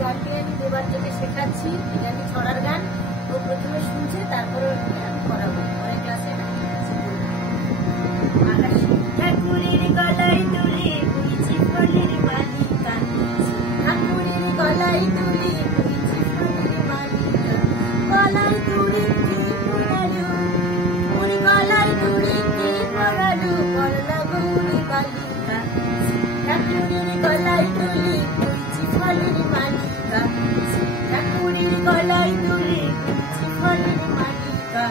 গানটি আমি দেবার জন্য শেখাচ্ছি। গানটি ছড়ার গান। ও প্রথমে শুনছে, তারপরে আমি করাবো পরের ক্লাসে। ঠাকুরের গলায় তুলে বইছি ফলের মালিকা, ঠাকুরের গলায় তুলে বইছি ফলের মালিকা, গলায় তুলে কে পড়ালো, ওর গলায় তুলে কে পড়ালো বললা গৌরী বালিকা, ঠাকুরের গলায় তুলে বইছি ফলের মালিকা, ঠাকুরের গলায় তুলে বইছি ফলের মালিকা।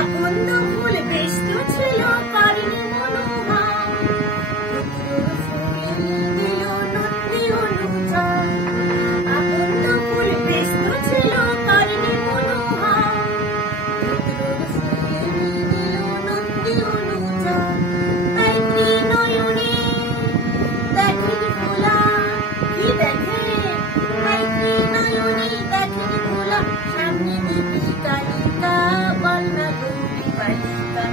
আকন্দ ফুল বেষ্ট ছিল কারিণী মনোহর, দিল নন্দী অনুচর। আকন্দ ফুল বেষ্ট ছিল কারিণী মনোহর, দিল নন্দী অনুচর। তাই নয়নে দেখেনি ফুলা, কি দেখে? তাই নয়নে দেখেনি ফুলা, সামনে দিবি কালিকা বলনা গৌরী বালিকা,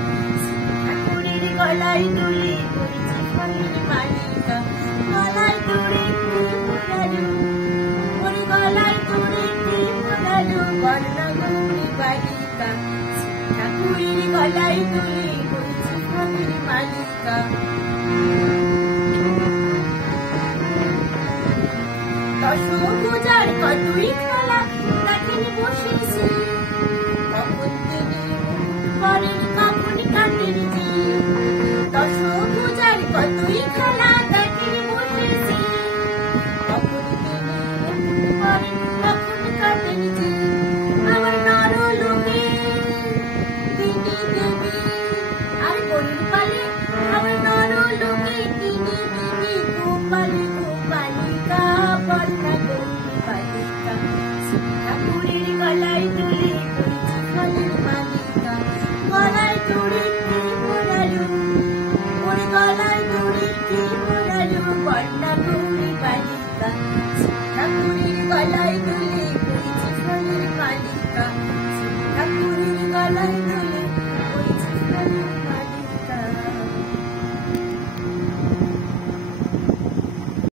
ঠাকুরের গলায় তুলে বইছি ফলের মালিকা, গলায় তুলে কে পড়ালো, ওর গলায় তুলে কে পড়ালো বলনা গৌরী বালিকা, ঠাকুরের গলায় তুলে বইছি ফলের মালিকা। দশভুজার কতই খেলা দেখেনি বসেছি, কখন তিনি করেন কখন কাটেন জি। দশভুজার কতই খেলা দেখেনি বসেছি, কখন তিনি করেন কখন কাটেন জি। আমার নরলোকে তিনি দেবী, আর গরুর পালে আমার নরলোকে তিনি দেবী, গোপালী গোপালিকা বলনা গৌরী বালিকা, ঠাকুরের গলায় তুলে বইছি ফলের মালিকা, গলায় তুলে কে পড়ালো, ওর গলায় তুলে কে পড়ালো বলনা গৌরী বালিকা, ঠাকুরের গলায় তুলে বইছি ফলের মালিকা, ঠাকুরের গলায়